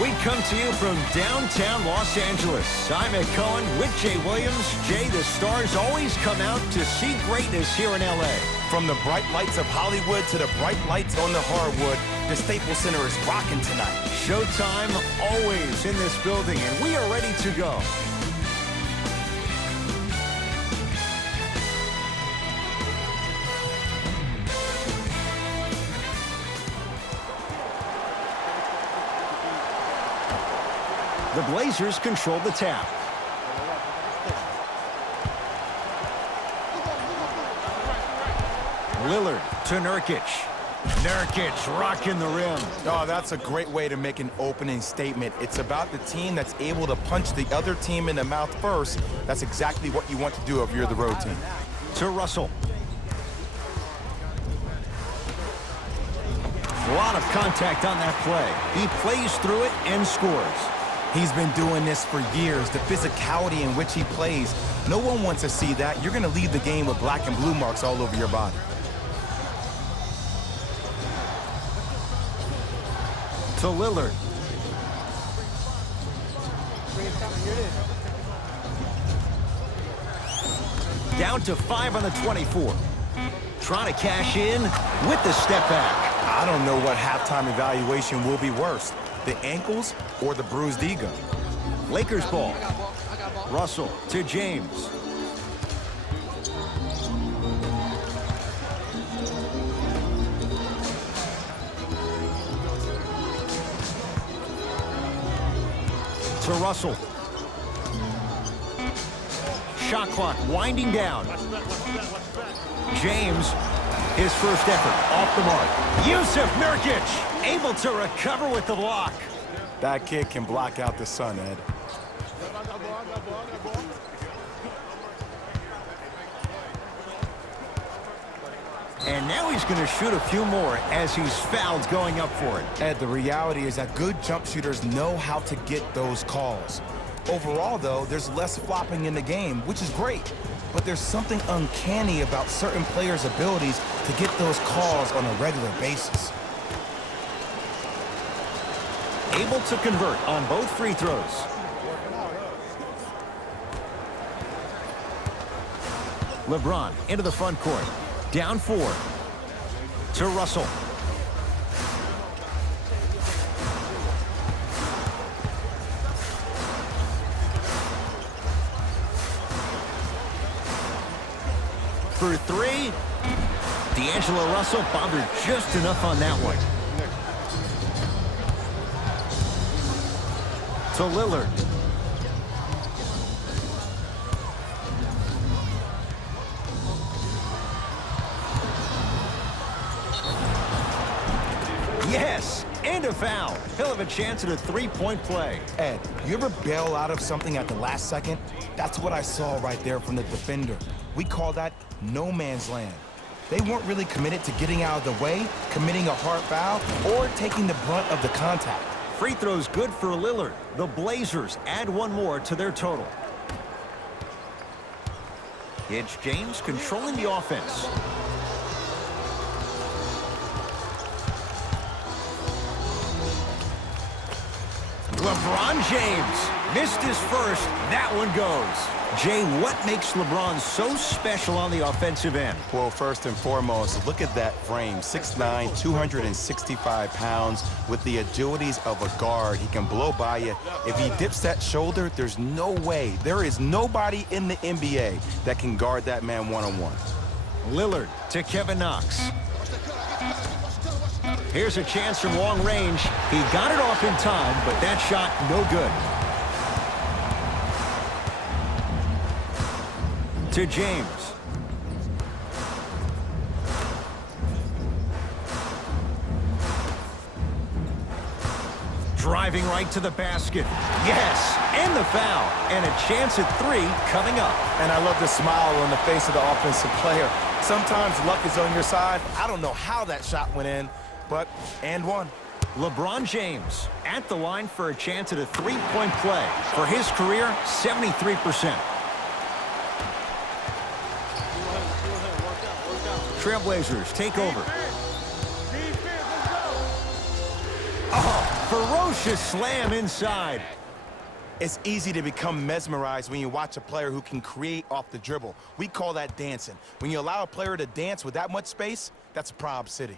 We come to you from downtown Los Angeles. I'm Ed Cohen with Jay Williams. Jay, the stars always come out to see greatness here in L.A. From the bright lights of Hollywood to the bright lights on the hardwood, the Staples Center is rocking tonight. Showtime always in this building, and we are ready to go. The Blazers control the tap. Lillard to Nurkic. Nurkic rocking the rim. Oh, that's a great way to make an opening statement. It's about the team that's able to punch the other team in the mouth first. That's exactly what you want to do if you're the road team. To Russell. A lot of contact on that play. He plays through it and scores. He's been doing this for years. The physicality in which he plays, no one wants to see that. You're going to leave the game with black and blue marks all over your body. To Lillard. Down to 5 on the 24. Trying to cash in with the step back. I don't know what halftime evaluation will be worse, the ankles or the bruised ego. Lakers ball. Russell to James. To Russell. Shot clock winding down. James, his first effort off the mark. Yusuf Nurkic able to recover with the block. That kid can block out the sun, Ed. And now he's going to shoot a few more as he's fouled going up for it. Ed, the reality is that good jump shooters know how to get those calls. Overall, though, there's less flopping in the game, which is great. But there's something uncanny about certain players' abilities to get those calls on a regular basis. Able to convert on both free throws. LeBron into the front court. Down 4. To Russell. For 3. D'Angelo Russell bothered just enough on that one. To Lillard. Yes, and a foul. He'll have a chance at a three-point play. Ed, you ever bail out of something at the last second? That's what I saw right there from the defender. We call that no man's land. They weren't really committed to getting out of the way, committing a hard foul, or taking the brunt of the contact. Free throws good for Lillard. The Blazers add one more to their total. It's James controlling the offense. LeBron James missed his first. That one goes. Jay, what makes LeBron so special on the offensive end? Well, first and foremost, look at that frame. 6'9", 265 pounds with the agilities of a guard. He can blow by you. If he dips that shoulder, there's no way. There is nobody in the NBA that can guard that man one-on-one. Lillard to Kevin Knox. Here's a chance from long range. He got it off in time, but that shot no good. To James. Driving right to the basket. Yes, and the foul. And a chance at 3 coming up. And I love the smile on the face of the offensive player. Sometimes luck is on your side. I don't know how that shot went in, but and one. LeBron James at the line for a chance at a three-point play. For his career, 73%. Trailblazers take over. Oh, for ferocious slam inside. It's easy to become mesmerized when you watch a player who can create off the dribble. We call that dancing. When you allow a player to dance with that much space, that's a prob city.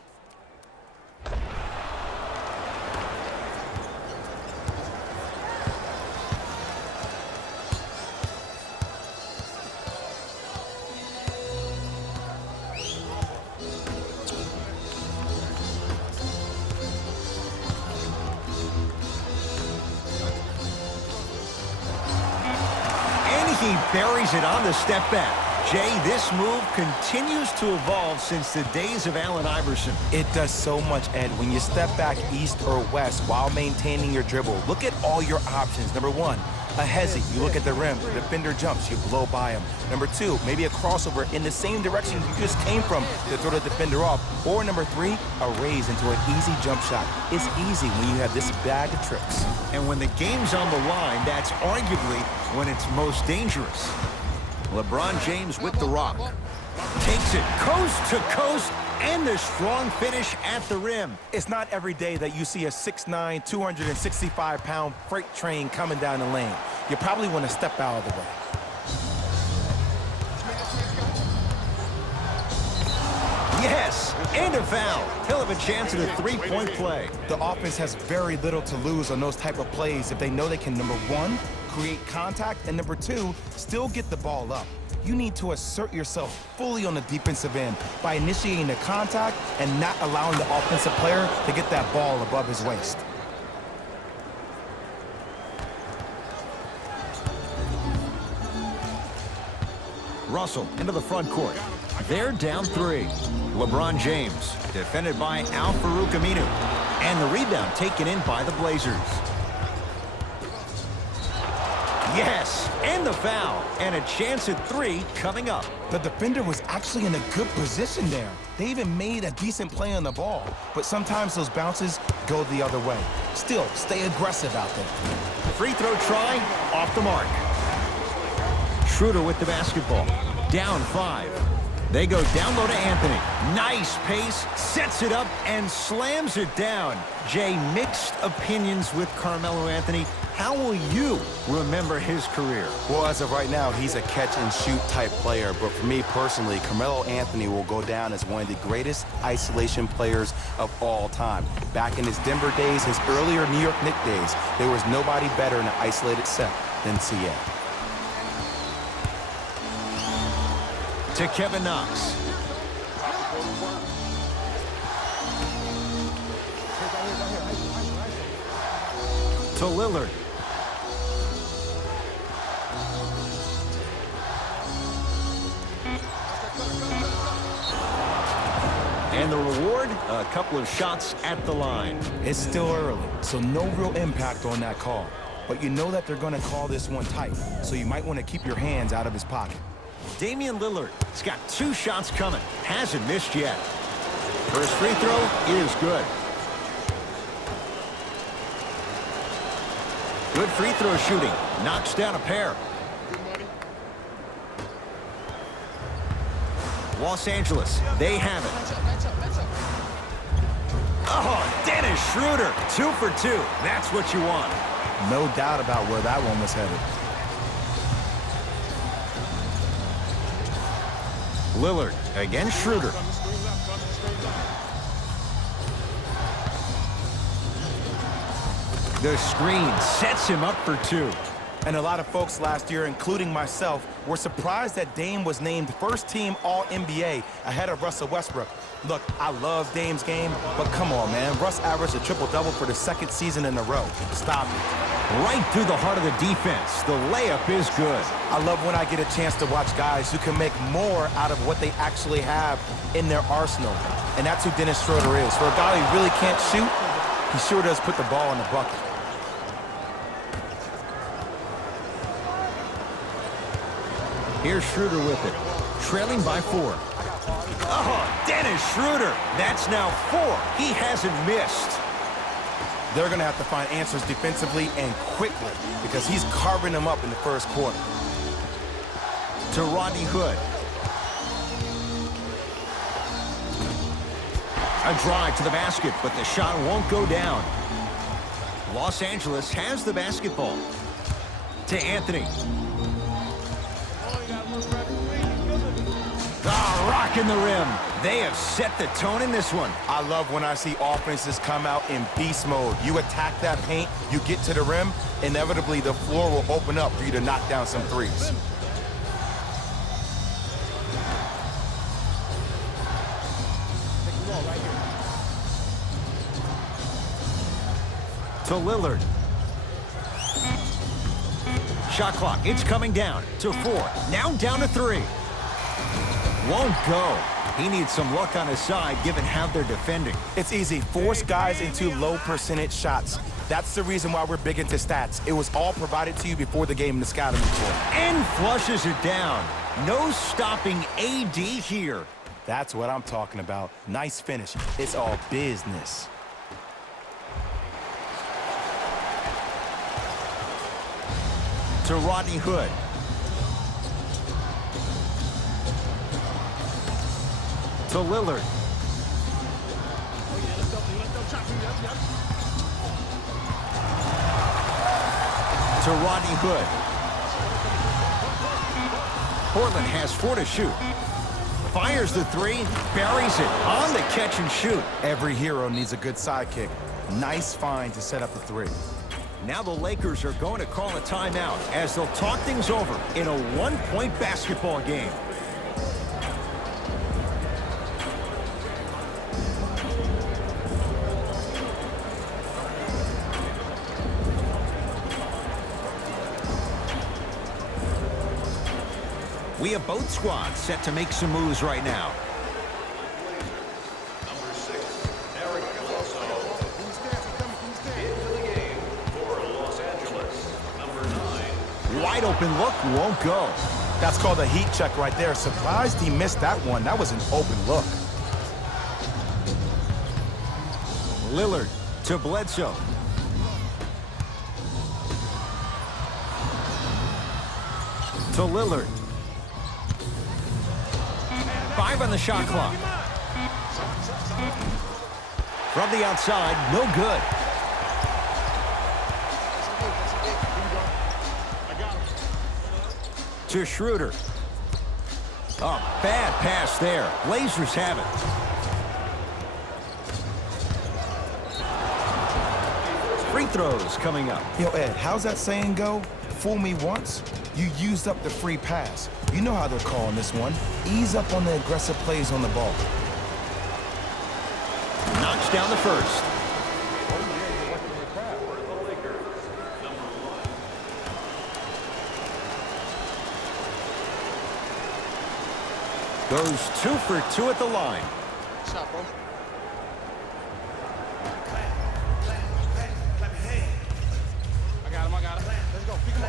He buries it on the step back. Jay, this move continues to evolve since the days of Allen Iverson. It does so much, Ed. When you step back east or west while maintaining your dribble, look at all your options. Number one, a hezi. You look at the rim. The defender jumps. You blow by him. Number two, maybe a crossover in the same direction you just came from to throw the defender off. Or number three, a raise into an easy jump shot. It's easy when you have this bag of tricks. And when the game's on the line, that's arguably when it's most dangerous. LeBron James with the rock. Takes it coast to coast, and the strong finish at the rim. It's not every day that you see a 6'9", 265-pound freight train coming down the lane. You probably want to step out of the way. Yes, and a foul. He'll have a chance at a three-point play. The offense has very little to lose on those type of plays if they know they can, number one, create contact, and number two, still get the ball up. You need to assert yourself fully on the defensive end by initiating the contact and not allowing the offensive player to get that ball above his waist. Russell into the front court. They're down three. LeBron James, defended by Al-Farouq Aminu. And the rebound taken in by the Blazers. Yes, and the foul. And a chance at three coming up. The defender was actually in a good position there. They even made a decent play on the ball. But sometimes those bounces go the other way. Still, stay aggressive out there. Free throw try, off the mark. Schroeder with the basketball. Down 5. They go down low to Anthony. Nice pace, sets it up, and slams it down. Jay, mixed opinions with Carmelo Anthony. How will you remember his career? Well, as of right now, he's a catch-and-shoot type player. But for me personally, Carmelo Anthony will go down as one of the greatest isolation players of all time. Back in his Denver days, his earlier New York Knicks days, there was nobody better in an isolated set than CA. To Kevin Knox. To Lillard. And the reward, a couple of shots at the line. It's still early, so no real impact on that call. But you know that they're going to call this one tight, so you might want to keep your hands out of his pocket. Damian Lillard has got 2 shots coming. Hasn't missed yet. First free throw is good. Good free throw shooting. Knocks down a pair. Los Angeles, they have it. Oh, Dennis Schroeder, 2 for 2. That's what you want. No doubt about where that one was headed. Lillard against Schroeder. The screen sets him up for 2. And a lot of folks last year, including myself, were surprised that Dame was named first-team All-NBA ahead of Russell Westbrook. Look, I love Dame's game, but come on, man. Russ averaged a triple-double for the 2nd season in a row. Stop it. Right through the heart of the defense. The layup is good. I love when I get a chance to watch guys who can make more out of what they actually have in their arsenal. And that's who Dennis Schroeder is. For a guy who really can't shoot, he sure does put the ball in the bucket. Here's Schroeder with it. Trailing by 4. Oh, Dennis Schroeder. That's now 4. He hasn't missed. They're going to have to find answers defensively and quickly because he's carving them up in the first quarter. To Rodney Hood. A drive to the basket, but the shot won't go down. Los Angeles has the basketball. To Anthony. Rocking the rim. They have set the tone in this one. I love when I see offenses come out in beast mode. You attack that paint, you get to the rim, inevitably the floor will open up for you to knock down some threes. To Lillard. Shot clock, it's coming down to 4. Now down to 3. Won't go. He needs some luck on his side given how they're defending. It's easy. Force guys into low percentage shots. That's the reason why we're big into stats. It was all provided to you before the game in the scouting report. And flushes it down. No stopping AD here. That's what I'm talking about. Nice finish. It's all business. To Rodney Hood. To Lillard. To Rodney Hood. Portland has 4 to shoot. Fires the 3, buries it on the catch and shoot. Every hero needs a good sidekick. Nice find to set up the 3. Now the Lakers are going to call a timeout as they'll talk things over in a 1-point basketball game. We have both squads set to make some moves right now. Number 6, Eric Bledsoe. Into the game for Los Angeles. Number 9. Wide open look, won't go. That's called a heat check right there. Surprised he missed that one. That was an open look. Lillard to Bledsoe. To Lillard. 5 on the shot clock. From the outside, no good. To Schroeder. Oh, bad pass there. Blazers have it. Free throws coming up. Yo, Ed, how's that saying go? Fool me once, you used up the free pass. You know how they're calling this one. Ease up on the aggressive plays on the ball. Knocks down the first. Goes 2 for 2 at the line. Shot, bro. I got him. Let's go. Pick him up.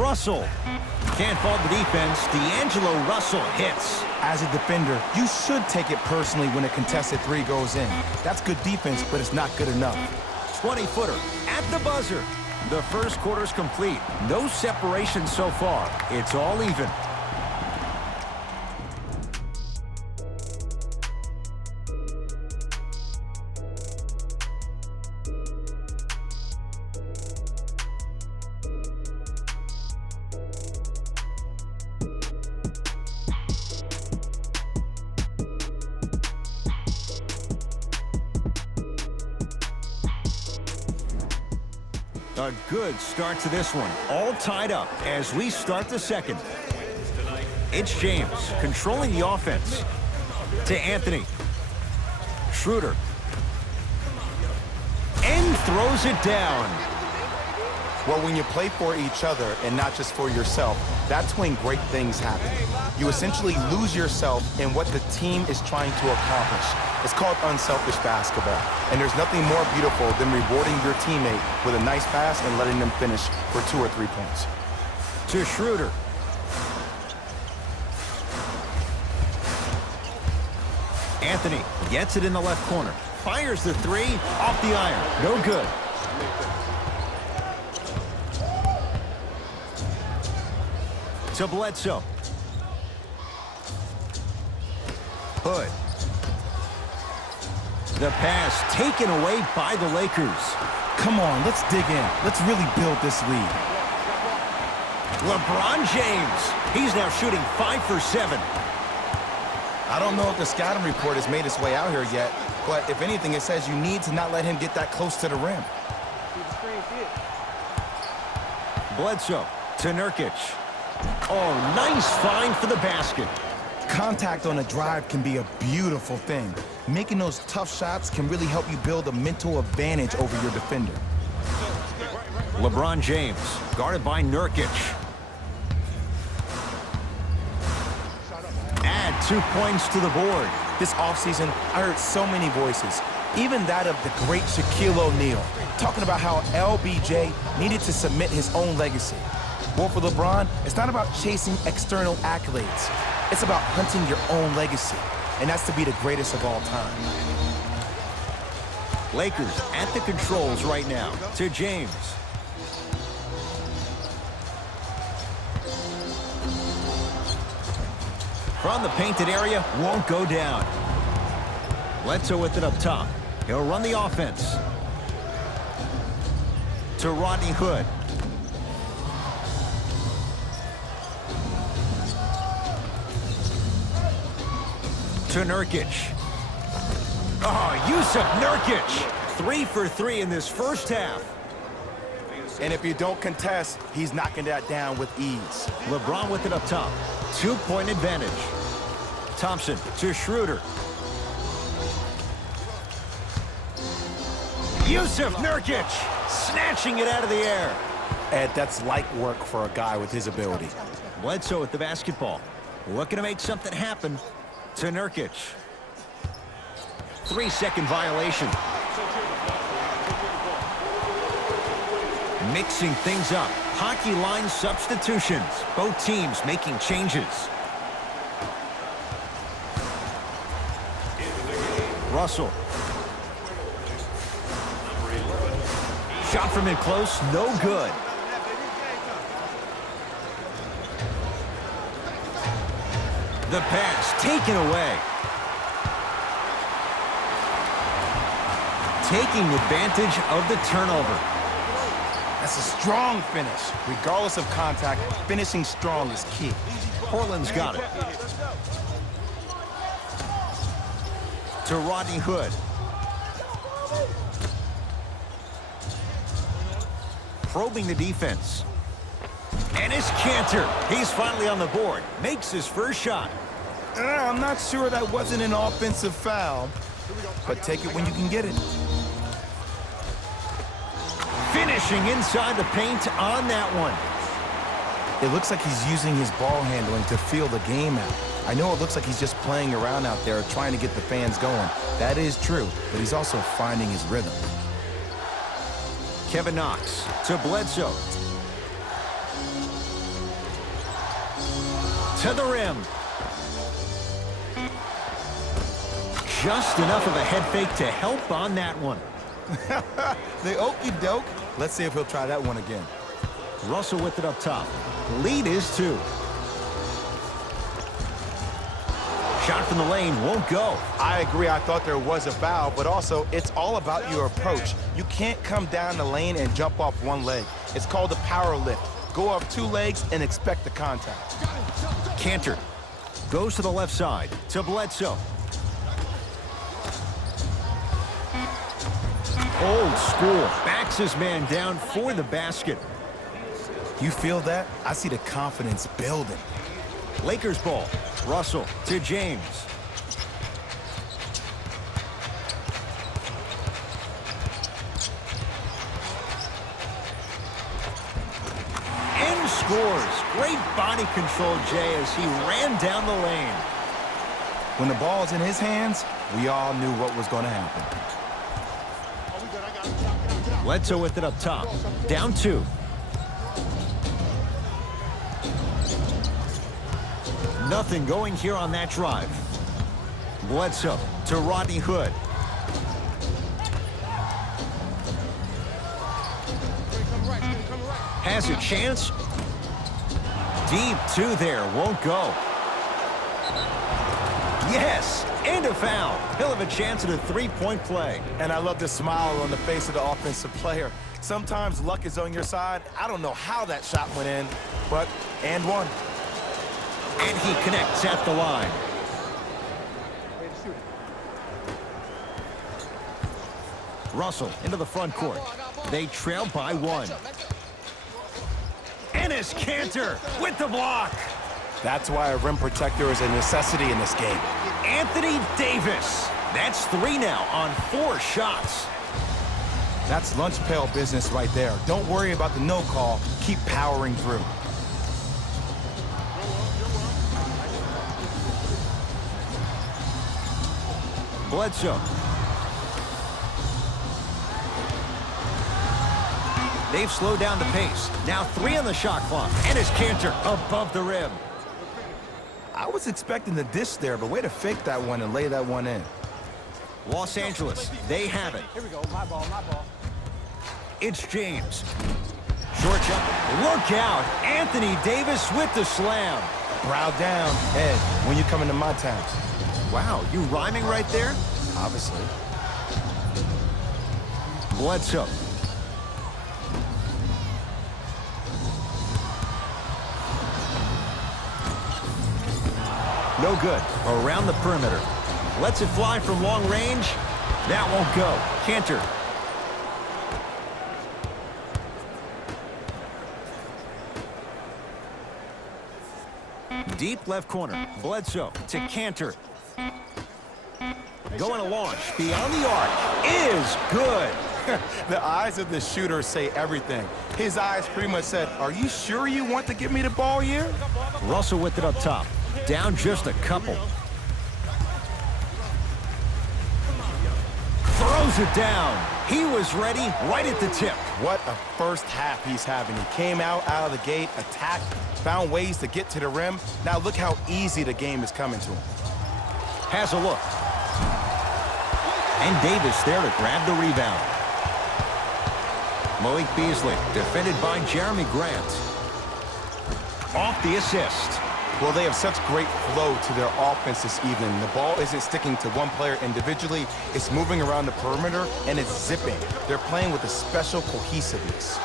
Russell. Can't fault the defense. D'Angelo Russell hits. As a defender, you should take it personally when a contested 3 goes in. That's good defense, but it's not good enough. 20-footer at the buzzer. The first quarter's complete. No separation so far. It's all even. A good start to this one. All tied up as we start the second. It's James controlling the offense. To Anthony. Schroeder. And throws it down. Well, when you play for each other and not just for yourself, that's when great things happen. You essentially lose yourself in what the team is trying to accomplish. It's called unselfish basketball. And there's nothing more beautiful than rewarding your teammate with a nice pass and letting them finish for 2 or 3 points. To Schroeder. Anthony gets it in the left corner. Fires the 3 off the iron. No good. To Bledsoe. Hood. The pass taken away by the Lakers. Come on, let's dig in. Let's really build this lead. LeBron James. He's now shooting 5 for 7. I don't know if the scouting report has made its way out here yet, but if anything, it says you need to not let him get that close to the rim. Bledsoe to Nurkic. Oh, nice find for the basket. Contact on a drive can be a beautiful thing. Making those tough shots can really help you build a mental advantage over your defender. LeBron James, guarded by Nurkic. Add 2 points to the board. This offseason, I heard so many voices, even that of the great Shaquille O'Neal, talking about how LBJ needed to submit his own legacy. Well, for LeBron, it's not about chasing external accolades. It's about hunting your own legacy, and that's to be the greatest of all time. Lakers at the controls right now to James. From the painted area, won't go down. Bledsoe with it up top. He'll run the offense. To Rodney Hood. To Nurkic. Oh, Yusuf Nurkic. 3 for 3 in this first half. And if you don't contest, he's knocking that down with ease. LeBron with it up top. 2-point advantage. Thompson to Schroeder. Yusuf Nurkic snatching it out of the air. Ed, that's light work for a guy with his ability. Bledsoe with the basketball. Looking to make something happen. To Nurkic. 3-second violation. Mixing things up. Hockey line substitutions. Both teams making changes. Russell. Shot from in close, no good. The pass taken away. Taking advantage of the turnover. That's a strong finish. Regardless of contact, finishing strong is key. Portland's got it. To Rodney Hood. Probing the defense. And it's Cantor. He's finally on the board. Makes his first shot. I'm not sure that wasn't an offensive foul, but take it when you can get it. Finishing inside the paint on that one. It looks like he's using his ball handling to feel the game out. I know it looks like he's just playing around out there trying to get the fans going. That is true, but he's also finding his rhythm. Kevin Knox to Bledsoe. To the rim. Just enough of a head fake to help on that one. The okey doke. Let's see if he'll try that one again. Russell with it up top. Lead is 2. Shot from the lane won't go. I agree. I thought there was a foul, but also it's all about your approach. You can't come down the lane and jump off one leg. It's called a power lift. Go off 2 legs and expect the contact. Cantor goes to the left side to Bledsoe. Old school. Backs his man down for the basket. You feel that? I see the confidence building. Lakers ball. Russell to James. And scores. Great body control, Jay, as he ran down the lane. When the ball's in his hands, we all knew what was going to happen. Bledsoe with it up top. Down 2. Nothing going here on that drive. Bledsoe to Rodney Hood. Has a chance. Deep 2 there. Won't go. Yes, And a foul. He'll have a chance at a three-point play. And I love the smile on the face of the offensive player. Sometimes luck is on your side. I don't know how that shot went in, but and one. And he connects at the line. Russell into the front court. They trail by one. Enes Kanter with the block. That's why a rim protector is a necessity in this game. Anthony Davis. That's 3 now on 4 shots. That's lunch pail business right there. Don't worry about the no call. Keep powering through. Bledsoe. They've slowed down the pace. Now 3 on the shot clock. And it's Kanter above the rim. I was expecting the dish there, but way to fake that one and lay that one in. Los Angeles, they have it. Here we go. My ball, my ball. It's James. Short jump. Look out. Anthony Davis with the slam. Brow down, Ed, when you come into my town. Wow, you rhyming right there? Obviously. Bledsoe. No good. Around the perimeter. Lets it fly from long range. That won't go. Kanter. Deep left corner. Bledsoe to Kanter. Going to launch. Beyond the arc. Is good. The eyes of the shooter say everything. His eyes pretty much said, "Are you sure you want to give me the ball here?" Russell with it up top. Down just a couple. Throws it down. He was ready right at the tip. What a first half he's having. He came out of the gate, attacked, found ways to get to the rim. Now look how easy the game is coming to him. Has a look. And Davis there to grab the rebound. Malik Beasley, defended by Jeremy Grant. Off the assist. Well, they have such great flow to their offense this evening. The ball isn't sticking to one player individually. It's moving around the perimeter, and it's zipping. They're playing with a special cohesiveness.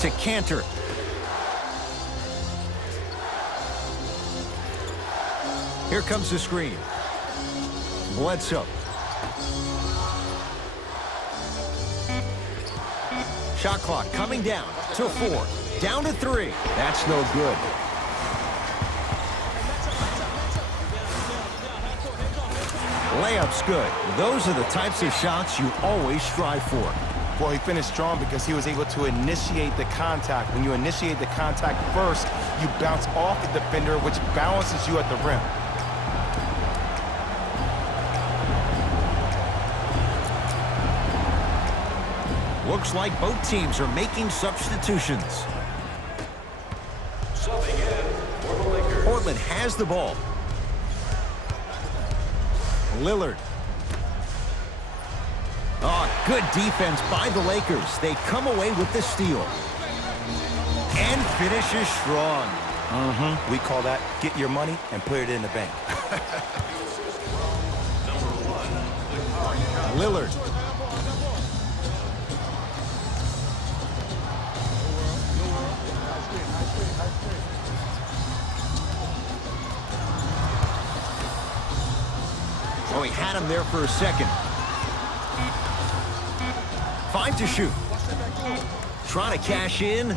To Kanter. Here comes the screen. Bledsoe. Shot clock coming down to 4. Down to 3. That's no good. Layup's good. Those are the types of shots you always strive for. Well, he finished strong because he was able to initiate the contact. When you initiate the contact first, you bounce off the defender, which balances you at the rim. Looks like both teams are making substitutions. Subbing in for the Lakers. Portland has the ball. Lillard. Oh, good defense by the Lakers. They come away with the steal. And finishes strong. We call that get your money and put it in the bank. Lillard. Oh, he had him there for a second. 5 to shoot. Trying to cash in.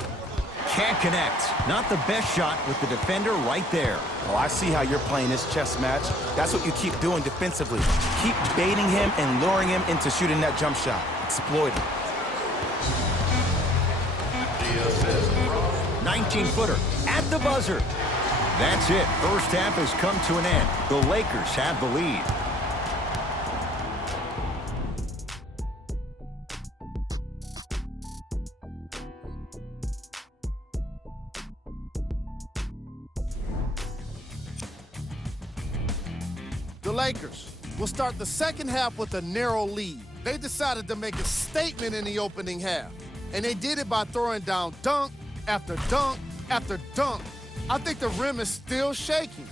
Can't connect. Not the best shot with the defender right there. Oh, I see how you're playing this chess match. That's what you keep doing defensively. Keep baiting him and luring him into shooting that jump shot. Exploit him. The assist from 19-footer at the buzzer. That's it. First half has come to an end. The Lakers have the lead. The Lakers will start the second half with a narrow lead. They decided to make a statement in the opening half, and they did it by throwing down dunk after dunk after dunk. I think the rim is still shaking.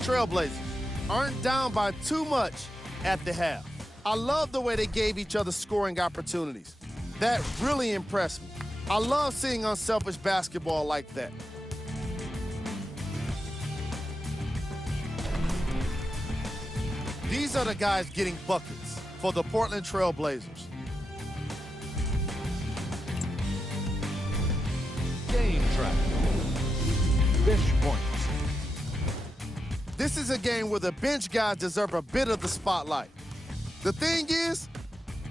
Trailblazers aren't down by too much at the half. I love the way they gave each other scoring opportunities. That really impressed me. I love seeing unselfish basketball like that. These are the guys getting buckets for the Portland Trailblazers. Game track. Bench points. This is a game where the bench guys deserve a bit of the spotlight. The thing is,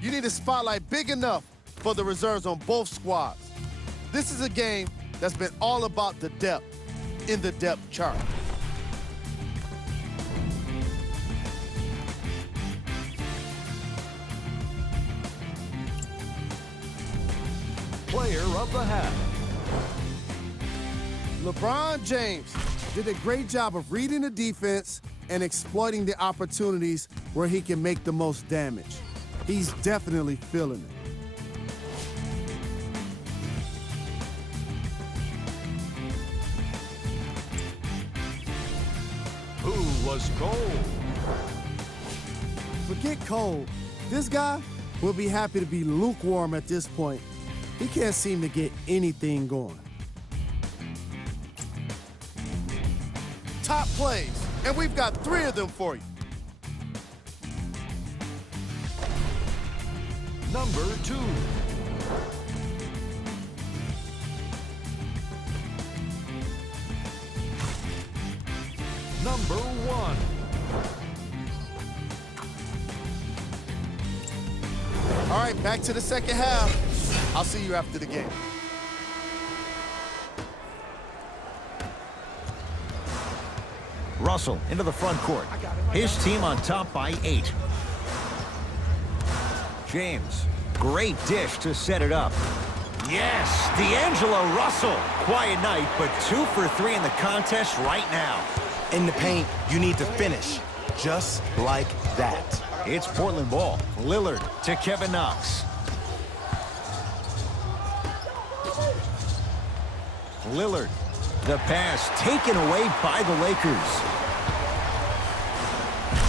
you need a spotlight big enough for the reserves on both squads. This is a game that's been all about the depth in the depth chart. Player of the half. LeBron James did a great job of reading the defense and exploiting the opportunities where he can make the most damage. He's definitely feeling it. Who was cold? Forget cold. This guy will be happy to be lukewarm at this point. He can't seem to get anything going. Top plays, and we've got 3 of them for you. Number 2. Number 1. All right, back to the second half. I'll see you after the game. Russell into the front court. His team on top by 8. James, great dish to set it up. Yes, D'Angelo Russell. Quiet night, but 2 for 3 in the contest right now. In the paint, you need to finish, just like that. It's Portland ball. Lillard to Kevin Knox. Lillard. The pass taken away by the Lakers.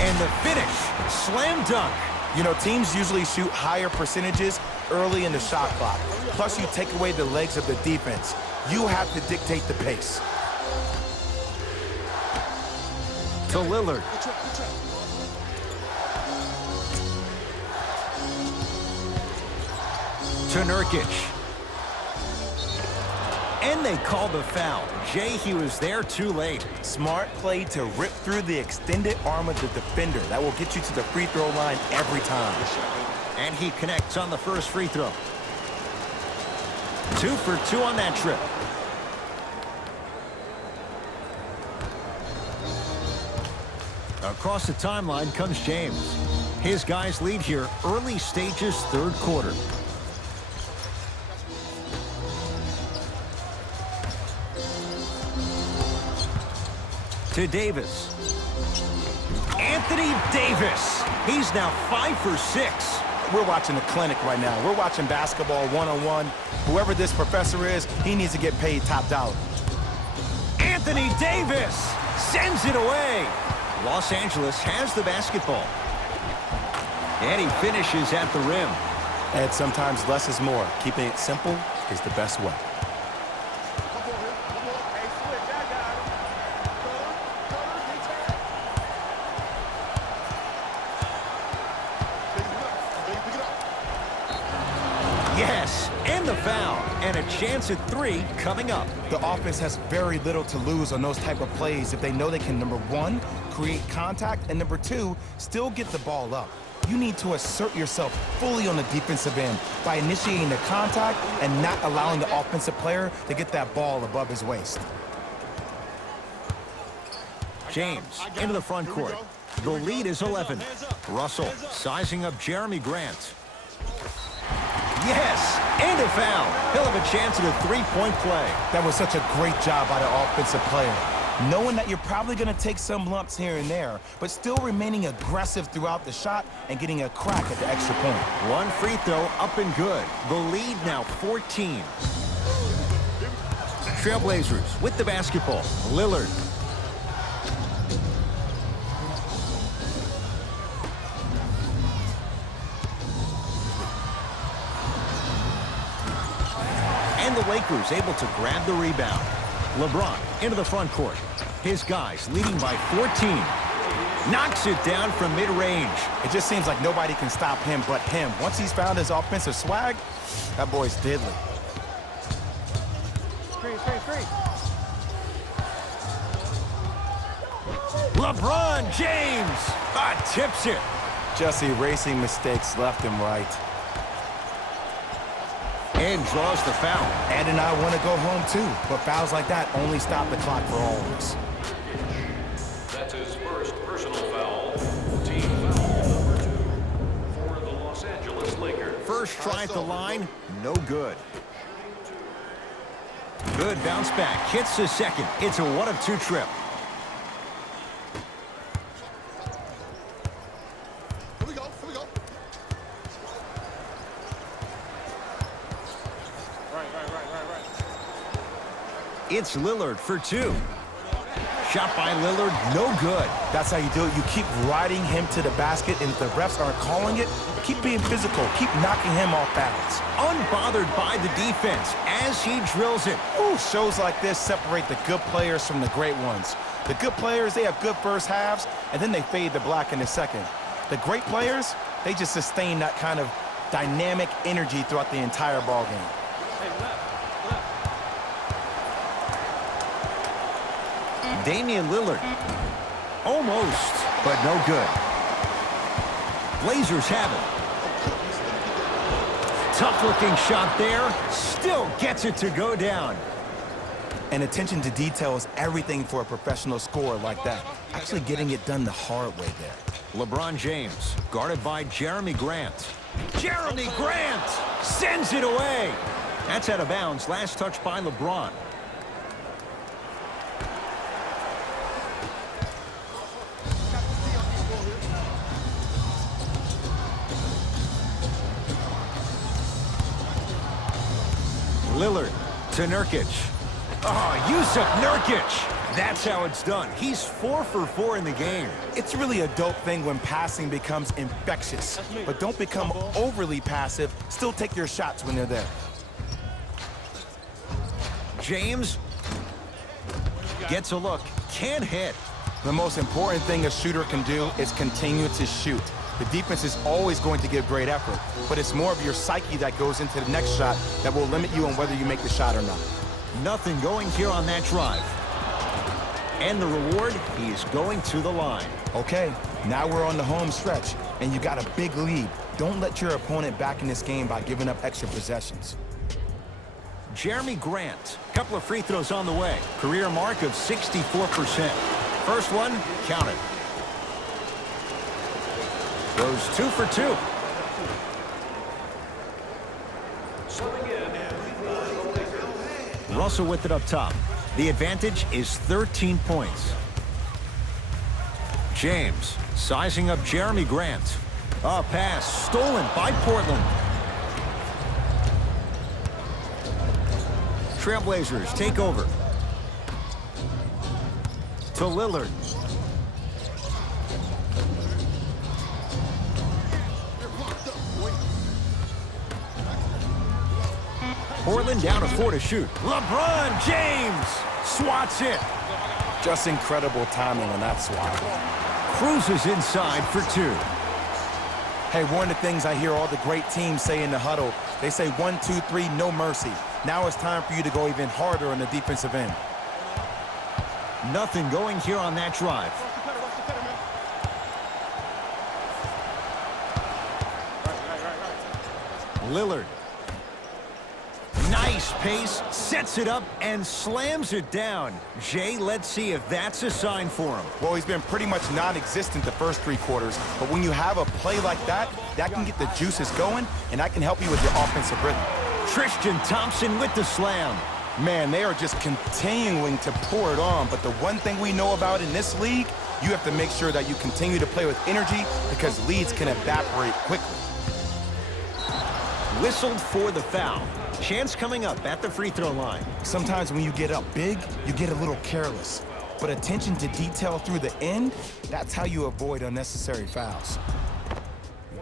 And the finish, slam dunk. You know, teams usually shoot higher percentages early in the shot clock. Plus, you take away the legs of the defense. You have to dictate the pace. To Lillard. To Nurkic. And they called the foul. Jay, he was there too late. Smart play to rip through the extended arm of the defender. That will get you to the free throw line every time. And he connects on the first free throw. 2 for 2 on that trip. Across the timeline comes James. His guys lead here early stages, third quarter. To Davis. Anthony Davis. He's now 5 for 6. We're watching a clinic right now. We're watching basketball one-on-one. Whoever this professor is, he needs to get paid top dollar. Anthony Davis sends it away. Los Angeles has the basketball. And he finishes at the rim. And sometimes less is more. Keeping it simple is the best way. Yes, and the foul, and a chance at 3 coming up. The offense has very little to lose on those type of plays if they know they can, number 1, create contact, and number 2, still get the ball up. You need to assert yourself fully on the defensive end by initiating the contact and not allowing the offensive player to get that ball above his waist. James into the front court. The lead is 11. Russell sizing up Jeremy Grant. Yes, and a foul. He'll have a chance at a 3-point play. That was such a great job by the offensive player. Knowing that you're probably going to take some lumps here and there, but still remaining aggressive throughout the shot and getting a crack at the extra point. 1 free throw up and good. The lead now 14. Trailblazers with the basketball. Lillard. Lakers able to grab the rebound. LeBron into the front court. His guys leading by 14. Knocks it down from mid-range. It just seems like nobody can stop him but him. Once he's found his offensive swag, that boy's deadly. LeBron James tips it. Just erasing mistakes left and right. And draws the foul. Ed and I want to go home too, but fouls like that only stop the clock for all of us. That's his first personal foul. Team foul number 2 for the Los Angeles Lakers. First try at the line, no good. Good bounce back, hits the second. It's a 1-of-2 trip. It's Lillard for 2. Shot by Lillard, no good. That's how you do it. You keep riding him to the basket, and if the refs aren't calling it, keep being physical. Keep knocking him off balance. Unbothered by the defense as he drills it. Ooh, shows like this separate the good players from the great ones. The good players, they have good first halves, and then they fade to black in the second. The great players, they just sustain that kind of dynamic energy throughout the entire ball game. Damian Lillard. Almost, but no good. Blazers have it. Tough-looking shot there. Still gets it to go down. And attention to detail is everything for a professional scorer like that. Actually getting it done the hard way there. LeBron James, guarded by Jeremy Grant. Jeremy Grant sends it away. That's out of bounds. Last touch by LeBron. Lillard to Nurkic. Oh, Yusuf Nurkic. That's how it's done. He's 4 for 4 in the game. It's really a dope thing when passing becomes infectious. But don't become overly passive. Still take your shots when they're there. James gets a look. Can't hit. The most important thing a shooter can do is continue to shoot. The defense is always going to give great effort, but it's more of your psyche that goes into the next shot that will limit you on whether you make the shot or not. Nothing going here on that drive. And the reward, he is going to the line. Okay, now we're on the home stretch, and you got a big lead. Don't let your opponent back in this game by giving up extra possessions. Jeremy Grant, couple of free throws on the way. Career mark of 64%. First one, count it. Goes 2 for 2. Russell with it up top. The advantage is 13 points. James sizing up Jeremy Grant. A pass stolen by Portland. Trailblazers take over. To Lillard. Portland down to 4 to shoot. LeBron James swats it. Just incredible timing on that swat. Cruises inside for 2. Hey, one of the things I hear all the great teams say in the huddle, they say 1, 2, 3, no mercy. Now it's time for you to go even harder on the defensive end. Nothing going here on that drive. Lillard. Nice pace, sets it up, and slams it down. Jay, let's see if that's a sign for him. Well, he's been pretty much non-existent the first 3 quarters, but when you have a play like that, that can get the juices going, and that can help you with your offensive rhythm. Tristan Thompson with the slam. Man, they are just continuing to pour it on, but the one thing we know about in this league, you have to make sure that you continue to play with energy because leads can evaporate quickly. Whistled for the foul. Chance coming up at the free throw line. Sometimes when you get up big, you get a little careless. But attention to detail through the end, that's how you avoid unnecessary fouls.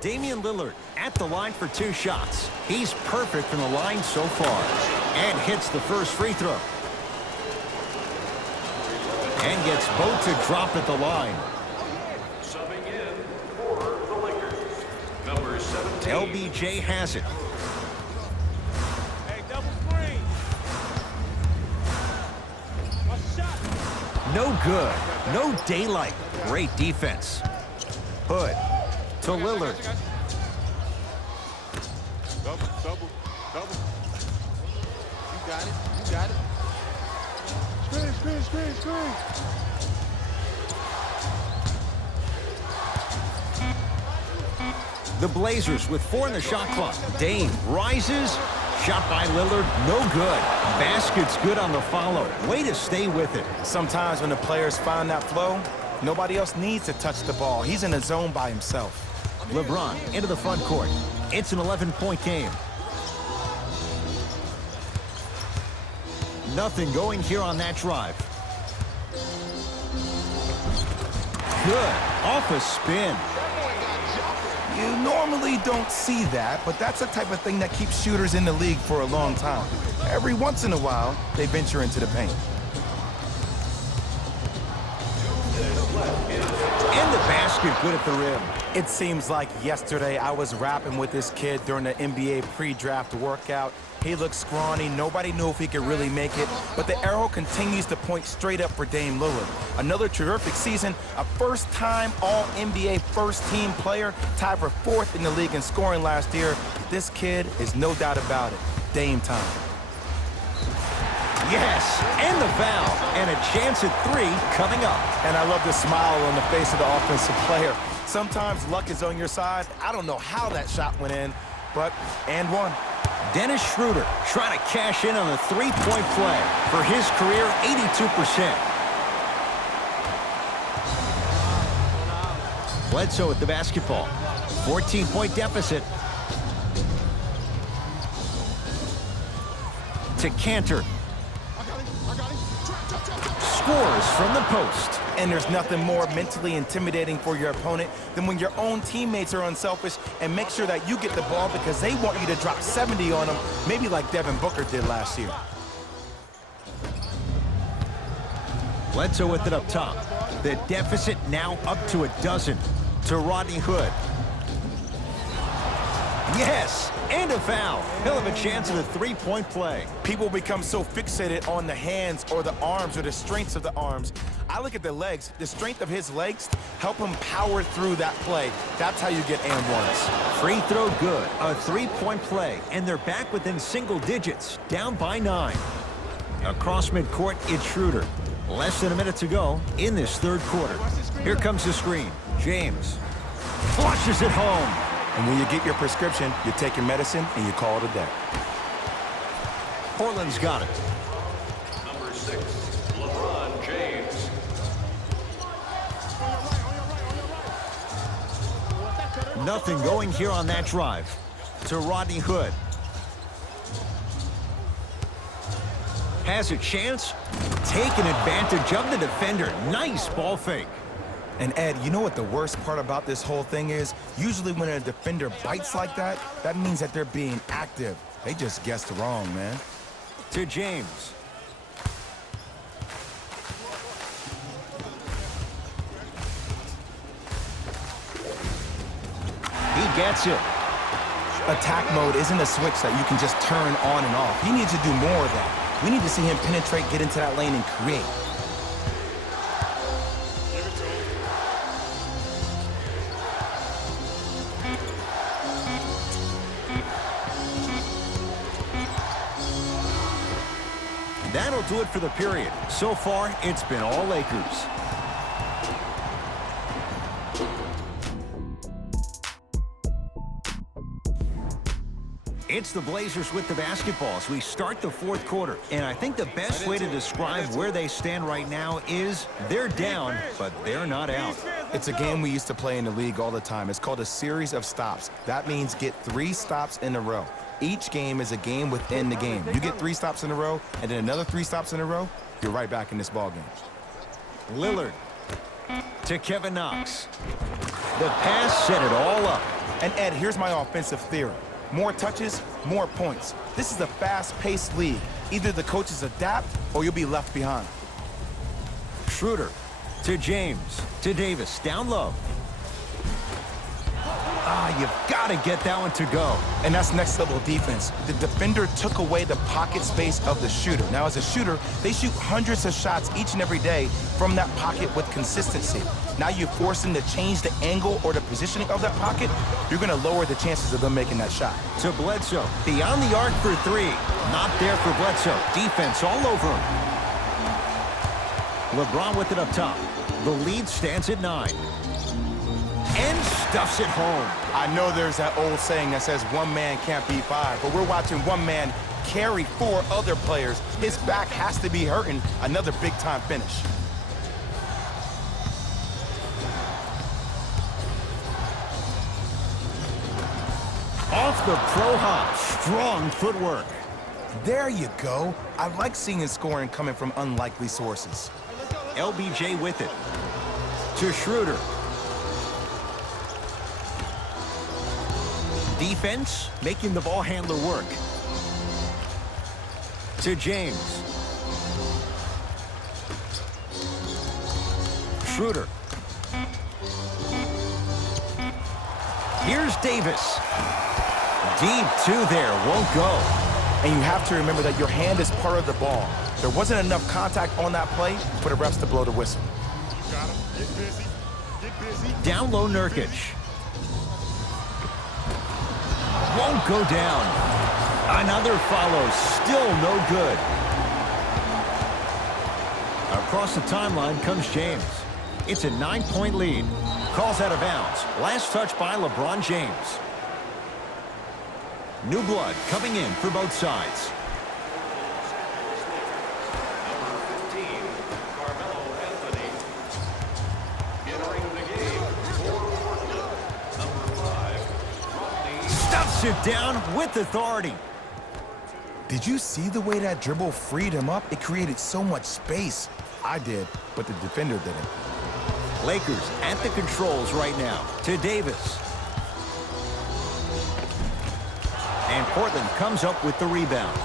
Damian Lillard at the line for 2 shots. He's perfect from the line so far. And hits the first free throw. And gets both to drop at the line. Subbing in for the Lakers, number 17. LBJ has it. Hey, double screen. What's the shot? No good. No daylight. Great defense. Hood to Lillard. Double. You got it. Screen. The Blazers with 4 in the shot clock. Dame rises. Shot by Lillard. No good. Basket's good on the follow. Way to stay with it. Sometimes when the players find that flow, nobody else needs to touch the ball. He's in the zone by himself. LeBron into the front court. It's an 11-point game. Nothing going here on that drive. Good. Off a spin. You normally don't see that, but that's the type of thing that keeps shooters in the league for a long time. Every once in a while, they venture into the paint. And the basket good at the rim. It seems like yesterday I was rapping with this kid during the NBA pre-draft workout. He looked scrawny. Nobody knew if he could really make it. But the arrow continues to point straight up for Dame Lillard. Another terrific season, a first-time All-NBA first-team player, tied for 4th in the league in scoring last year. This kid is no doubt about it. Dame time. Yes, and the foul. And a chance at 3 coming up. And I love the smile on the face of the offensive player. Sometimes luck is on your side. I don't know how that shot went in, but and one. Dennis Schroeder trying to cash in on a 3-point play. For his career, 82%. Bledsoe with the basketball. 14-point deficit. To Cantor. Scores from the post. And there's nothing more mentally intimidating for your opponent than when your own teammates are unselfish and make sure that you get the ball because they want you to drop 70 on them, maybe like Devin Booker did last year. Bledsoe with it up top. The deficit now up to a dozen. To Rodney Hood. Yes, and a foul. He'll have a chance at a 3-point play. People become so fixated on the hands or the arms or the strengths of the arms. I look at the legs. The strength of his legs help him power through that play. That's how you get and ones. Free throw good. A 3-point play. And they're back within single digits. Down by 9. Across midcourt, it's Schroeder. Less than a minute to go in this third quarter. Here comes the screen. James flushes it home. And when you get your prescription, you take your medicine and you call it a day. Portland's got it. Number 6, LeBron James. Nothing going here on that drive. To Rodney Hood. Has a chance. Taking advantage of the defender. Nice ball fake. And Ed, you know what the worst part about this whole thing is? Usually when a defender bites like that, that means that they're being active. They just guessed wrong, man. To James. He gets it. Attack mode isn't a switch that you can just turn on and off. He needs to do more of that. We need to see him penetrate, get into that lane, and create. That'll do it for the period. So far, it's been all Lakers. It's the Blazers with the basketball as we start the fourth quarter. And I think the best way to describe where they stand right now is they're down, but they're not out. It's a game we used to play in the league all the time. It's called a series of stops. That means get 3 stops in a row. Each game is a game within the game. You get 3 stops in a row, and then another 3 stops in a row, you're right back in this ball game. Lillard to Kevin Knox. The pass set it all up. And Ed, here's my offensive theory. More touches, more points. This is a fast-paced league. Either the coaches adapt or you'll be left behind. Schroeder to James to Davis. Down low. You've got to get that one to go. And that's next level defense. The defender took away the pocket space of the shooter. Now, as a shooter, they shoot hundreds of shots each and every day from that pocket with consistency. Now you force them to change the angle or the positioning of that pocket, you're going to lower the chances of them making that shot. To Bledsoe. Beyond the arc for three. Not there for Bledsoe. Defense all over him. LeBron with it up top. The lead stands at 9. And stuffs it home. I know there's that old saying that says one man can't beat 5, but we're watching one man carry 4 other players. His back has to be hurting. Another big-time finish. Off the pro hop. Strong footwork. There you go. I like seeing his scoring coming from unlikely sources. LBJ with it. To Schroeder. Defense, making the ball handler work. To James. Schroeder. Here's Davis. Deep 2 there, won't go. And you have to remember that your hand is part of the ball. There wasn't enough contact on that play for the refs to blow the whistle. Got him. Get busy. Get busy. Down low, Nurkic. Won't go down. Another follow, still no good. Across the timeline comes James. It's a 9-point lead. Calls out of bounds. Last touch by LeBron James. New blood coming in for both sides. Stuffs it down with authority. Did you see the way that dribble freed him up? It created so much space. I did, but the defender didn't. Lakers at the controls right now. To Davis. And Portland comes up with the rebound.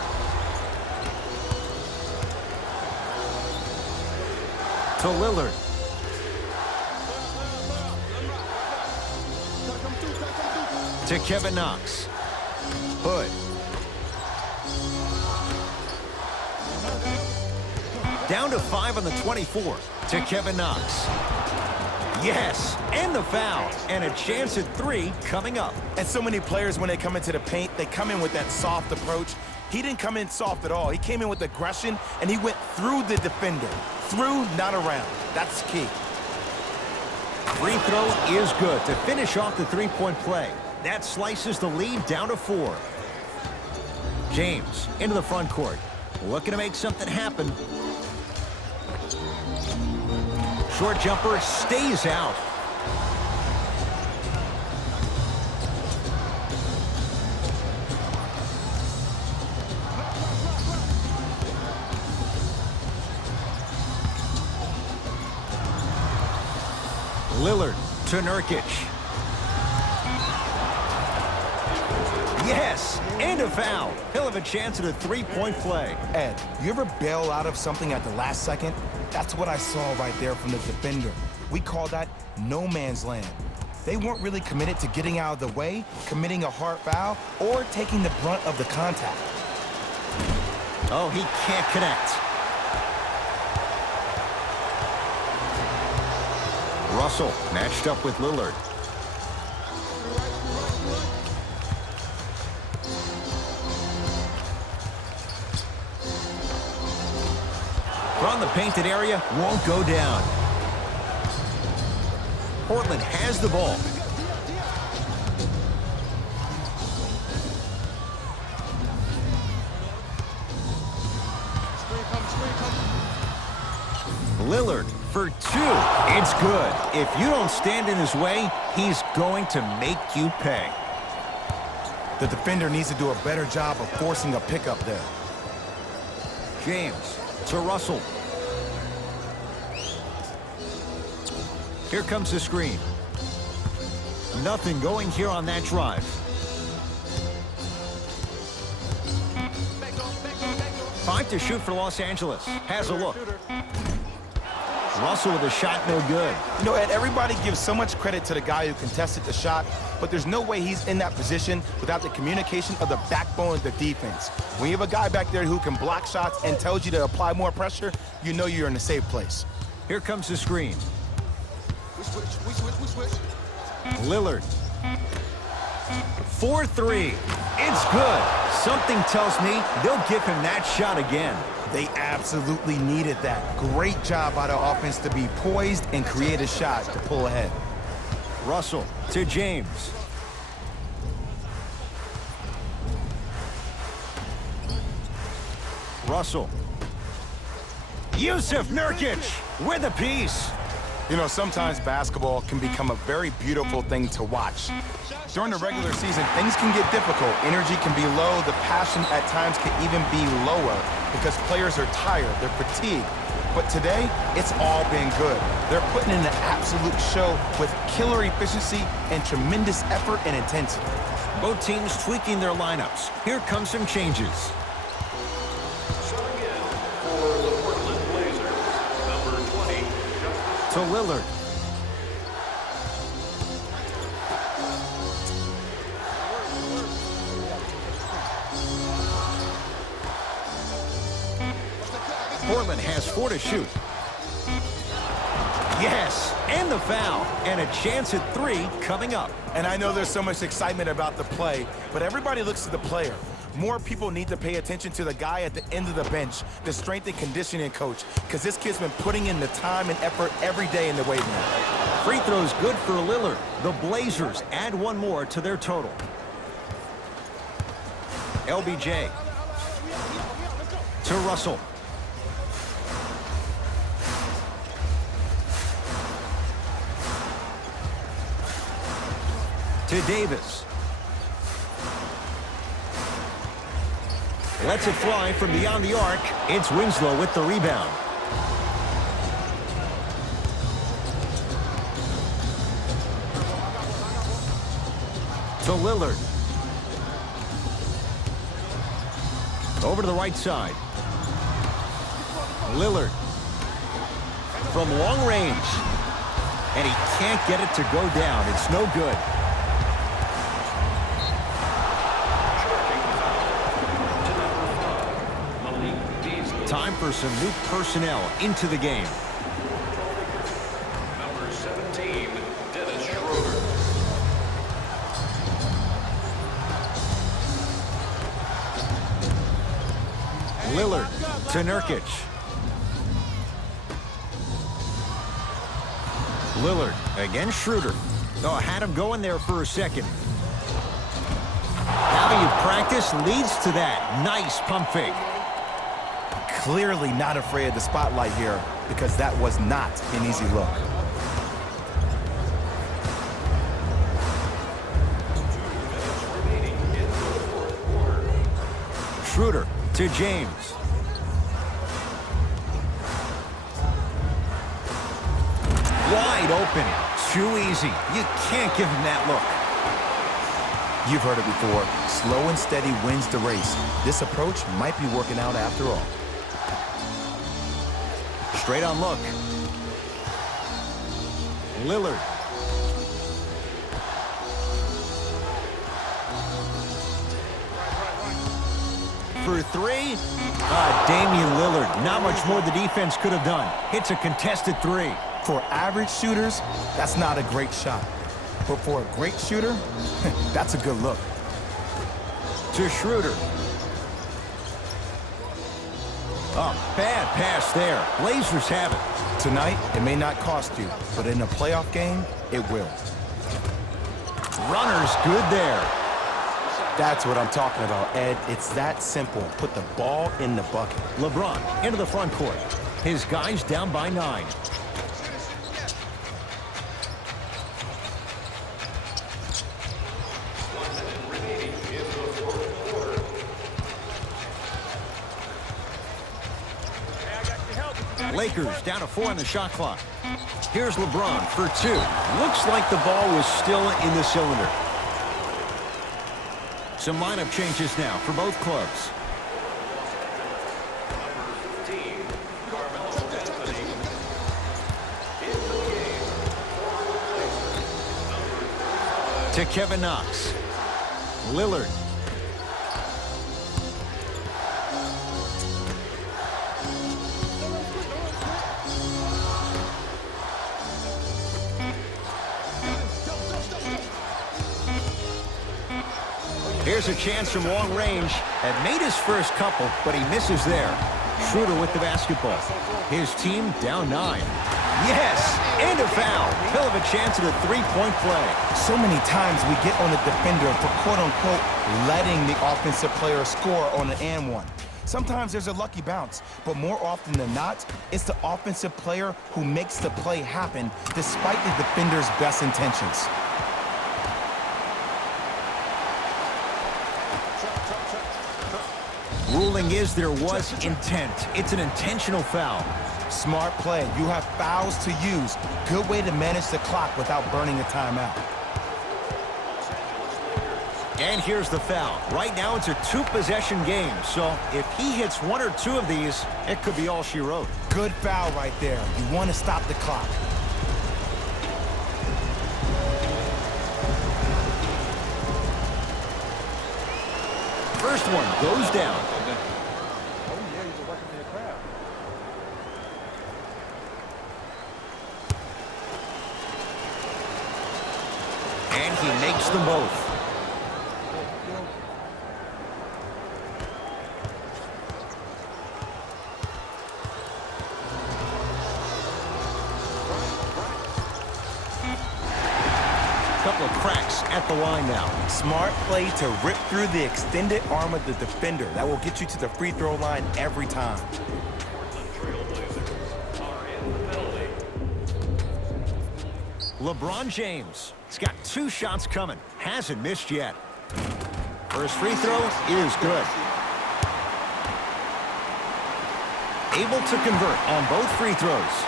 To Lillard. To Kevin Knox. Hood. Down to 5 on the 24. To Kevin Knox. Yes, and the foul. And a chance at 3 coming up. And so many players, when they come into the paint, they come in with that soft approach. He didn't come in soft at all. He came in with aggression, and he went through the defender. Through, not around. That's key. Free throw is good to finish off the three-point play. That slices the lead down to 4. James into the front court. Looking to make something happen. Short jumper stays out. Lillard to Nurkic. Yes, and a foul. He'll have a chance at a three-point play. Ed, you ever bail out of something at the last second? That's what I saw right there from the defender. We call that no man's land. They weren't really committed to getting out of the way, committing a hard foul, or taking the brunt of the contact. Oh, he can't connect. Russell matched up with Lillard. From the painted area, won't go down. Portland has the ball. Lillard for 2. It's good. If you don't stand in his way, he's going to make you pay. The defender needs to do a better job of forcing a pickup there. James to Russell. Here comes the screen. Nothing going here on that drive. 5 to shoot for Los Angeles. Has a look. Russell with a shot, no good. You know, Ed, everybody gives so much credit to the guy who contested the shot, but there's no way he's in that position without the communication of the backbone of the defense. When you have a guy back there who can block shots and tells you to apply more pressure, you know you're in a safe place. Here comes the screen. We switch. Lillard. 4-3. It's good. Something tells me they'll give him that shot again. They absolutely needed that. Great job by the offense to be poised and create a shot to pull ahead. Russell to James. Russell. Yusuf Nurkic with a piece. You know, sometimes basketball can become a very beautiful thing to watch. During the regular season, things can get difficult. Energy can be low. The passion at times can even be lower because players are tired, they're fatigued. But today, it's all been good. They're putting in an absolute show with killer efficiency and tremendous effort and intensity. Both teams tweaking their lineups. Here come some changes. Subbing in for the Portland Blazers, number 20, To Lillard. Portland has 4 to shoot. Yes, and the foul, and a chance at 3 coming up. And I know there's so much excitement about the play, but everybody looks to the player. More people need to pay attention to the guy at the end of the bench, the strength and conditioning coach, because this kid's been putting in the time and effort every day in the weight room. Free throws good for Lillard. The Blazers add 1 more to their total. LBJ. To Russell. To Davis. Lets it fly from beyond the arc. It's Winslow with the rebound. To Lillard. Over to the right side. Lillard. From long range. And he can't get it to go down. It's no good. Time for some new personnel into the game. number 17, Dennis Schroeder. Lillard to Nurkic. Lillard against Schroeder. Oh, had him going there for a second. How you practice leads to that. Nice pump fake. Clearly not afraid of the spotlight here because that was not an easy look. Schroeder to James. Wide open. Too easy. You can't give him that look. You've heard it before. Slow and steady wins the race. This approach might be working out after all. Straight on look. Lillard. For 3. Damian Lillard. Not much more the defense could have done. Hits a contested 3. For average shooters, that's not a great shot. But for a great shooter, that's a good look. To Schroeder. Oh, bad pass there. Blazers have it. Tonight, it may not cost you, but in a playoff game, it will. Runner's good there. That's what I'm talking about, Ed. It's that simple. Put the ball in the bucket. LeBron into the front court. His guys down by 9. Lakers down to 4 on the shot clock. Here's LeBron for 2. Looks like the ball was still in the cylinder. Some lineup changes now for both clubs. To Kevin Knox. Lillard. Here's a chance from long range. Had made his first couple, but he misses there. Schroeder with the basketball. His team down 9. Yes, and a foul. He'll have a chance at a three-point play. So many times we get on the defender for quote-unquote letting the offensive player score on an and one. Sometimes there's a lucky bounce, but more often than not, it's the offensive player who makes the play happen despite the defender's best intentions. Ruling is there was intent. It's an intentional foul. Smart play. You have fouls to use. Good way to manage the clock without burning a timeout. And here's the foul. Right now it's a 2-possession game, so if he hits 1 or 2 of these, it could be all she wrote. Good foul right there. You want to stop the clock. First one goes down. And he makes them both. Couple of cracks at the line now. Smart play to rip through the extended arm of the defender. That will get you to the free throw line every time. The Trailblazers are in the penalty. LeBron James. He's got 2 shots coming. Hasn't missed yet. First free throw is good. Able to convert on both free throws.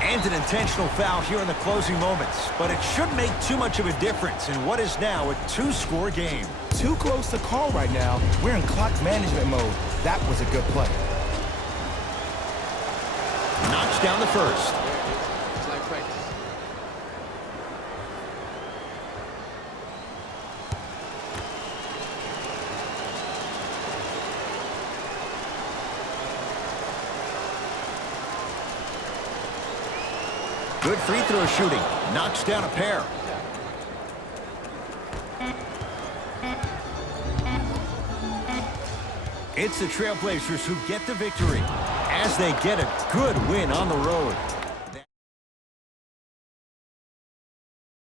And an intentional foul here in the closing moments. But it shouldn't make too much of a difference in what is now a 2-score game. Too close to call right now. We're in clock management mode. That was a good play. Knocks down the first. It's like practice. Good free throw shooting. Knocks down a pair. It's the Trailblazers who get the victory as they get a good win on the road.